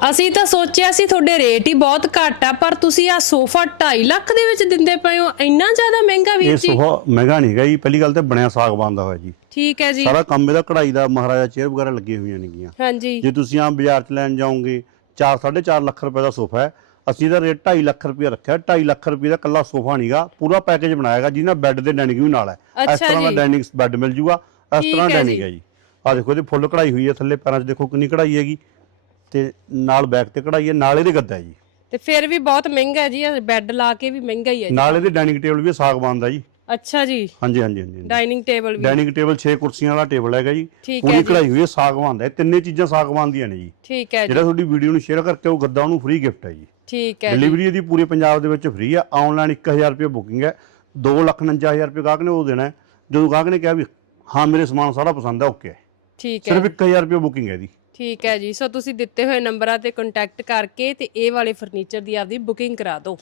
ਅਸੀਂ ਤਾਂ ਸੋਚਿਆ ਸੀ ਤੁਹਾਡੇ ਰੇਟ ਹੀ ਬਹੁਤ ਘੱਟ ਆ ਪਰ ਤੁਸੀਂ ਆ ਸੋਫਾ 2.5 ਲੱਖ ਦੇ ਵਿੱਚ ਦਿੰਦੇ ਪਏ ਹੋ ਇੰਨਾ ਜ਼ਿਆਦਾ ਮਹਿੰਗਾ ਇਹ ਵੀਰ ਜੀ? ਸੋਫਾ ਮਹਿੰਗਾ ਨਹੀਂ ਹੈਗਾ ਜੀ ਪਹਿਲੀ ਗੱਲ ਤੇ ਬਣਿਆ ਸਾਗਵਾਨ ਦਾ ਹੋਇਆ ਜੀ। ਠੀਕ ਹੈ ਜੀ। ਸਾਰਾ ਕੰਮ ਇਹਦਾ ਕਢਾਈ ਦਾ ਮਹਾਰਾਜਾ ਚੇਅਰ ਵਗੈਰਾ ਲੱਗੇ ਹੋਈਆਂ ਨੇਗੀਆਂ। ਹਾਂਜੀ। ਜੇ ਤੁਸੀਂ ਆਮ ਬਾਜ਼ਾਰ 'ਚ ਲੈਣ ਜਾਓਗੇ 4 4.5 ਲੱਖ ਰੁਪਏ ਦਾ ਸੋਫਾ ਹੈ। ਅਸੀਂ ਇਹਦਾ ਰੇਟ 2.5 ਲੱਖ ਰੁਪਏ ਰੱਖਿਆ 2.5 ਲੱਖ ਰੁਪਏ ਦਾ ਕੱਲਾ ਸੋਫਾ ਨਹੀਂਗਾ ਪੂਰਾ ਪੈਕੇਜ ਬਣਾਇਆਗਾ ਜਿਹਨਾਂ ਬੈੱਡ ਦੇ ਡਾਈਨਿੰਗ ਵੀ ਨਾਲ ਹੈ। ਇਸ ਅੱਛਾ ਤਰ੍ਹਾਂ ਦਾ ਜੀ। ਡਾਈਨਿੰਗ ਬੈੱਡ ਮਿਲ ਜੂਗਾ ਇਸ ਠੀਕ ਤਰ੍ਹਾਂ ਹੈ ਡਾਈਨਿੰਗ। ਹੈ ਜੀ। ਆ ਦੇਖੋ ਇਹਦੇ ਫੁੱਲ ਕਢਾਈ ਹੋਈ ਹੈ ਥੱਲੇ ਪੈਰਾਂ 'ਚ ਦੇਖੋ ਕਿੰਨੀ ਕਢਾਈ ਹੈਗੀ। ਤੇ ਨਾਲ ਬੈਕ ਤੇ ਕਢਾਈ ਹੈ ਨਾਲ ਇਹਦੇ ਗੱਦਾ ਹੈ ਜੀ। ਤੇ ਫਿਰ ਵੀ ਬਹੁਤ ਮਹਿੰਗਾ ਹੈ ਜੀ ਬੈੱਡ ਲਾ ਕੇ ਵੀ ਮਹਿੰਗਾ ਹੀ ਹੈ ਜੀ। ਨਾਲ ਇਹਦੇ ਡਾਈਨਿੰਗ ਟੇਬਲ ਵੀ ਸਾਗਵਾਨ ਦਾ ਜੀ। ਅੱਛਾ ਜੀ। ਹਾਂਜੀ ਹਾਂਜੀ ਹਾਂਜੀ ਡਾਈਨਿੰਗ ਟੇਬਲ ਵੀ। ਡਾਈਨਿੰਗ ਟੇਬਲ 6 ਕੁਰਸੀਆਂ ਵਾਲਾ ਟੇਬਲ ਹੈਗਾ ਜੀ। ਠੀਕ ਹੈ ਪੂਰੀ ਜੀ। ਕਢਾਈ ਹੋਈ ਹੈ ਸਾਗਵਾਨ ਦਾ ਇਹ ਤਿੰਨੇ ਚੀਜ਼ਾਂ ਸਾਗਵਾਨ ਦੀਆਂ ਨੇ ਜੀ। ਠੀਕ ਹੈ ਜੀ। ਜਿਹੜਾ ਤੁਹਾਡੀ ਵੀਡੀਓ ਨੂੰ ਸ਼ੇਅਰ ਕਰਕੇ ਉਹ ਗੱਦਾ ਉਹਨੂੰ ਫ੍ਰੀ ਗਿਫਟ ਹੈ ਜੀ। ਠੀਕ ਹੈ ਜੀ। ਡਿਲੀਵਰੀ ਇਹਦੀ ਪੂਰੇ ਪੰਜਾਬ ਦੇ ਵਿੱਚ ਫ੍ਰੀ ਆ ਆਨਲਾਈਨ 1000 ਰੁਪਏ ਬੁਕਿੰਗ ਹੈ। 249000 ਰੁਪਏ ਗਾਹਕ ਨੇ ਉਹ ਦੇਣਾ ਹੈ। ਜਦੋਂ ਗਾਹਕ ਨੇ ਕਿਹਾ ਵੀ ਹਾਂ ਮੇਰੇ ਸਮਾਨ ਸਾਰਾ ਪਸੰਦ ਹੈ ਓਕੇ ਠੀਕ ਹੈ। ਸਿਰਫ 1000 ਰੁਪਏ ਬੁਕਿੰਗ ਹੈ ਇਹਦੀ। ਠੀਕ ਹੈ ਜੀ। ਸੋ ਤੁਸੀਂ ਦਿੱਤੇ ਹੋਏ ਨੰਬਰਾਂ ਤੇ ਕੰਟੈਕਟ ਕਰਕੇ ਤੇ ਇਹ ਵਾਲੇ ਫਰਨੀਚਰ ਦੀ ਆਪਦੀ ਬੁਕਿੰਗ ਕਰਾ ਦਿਓ।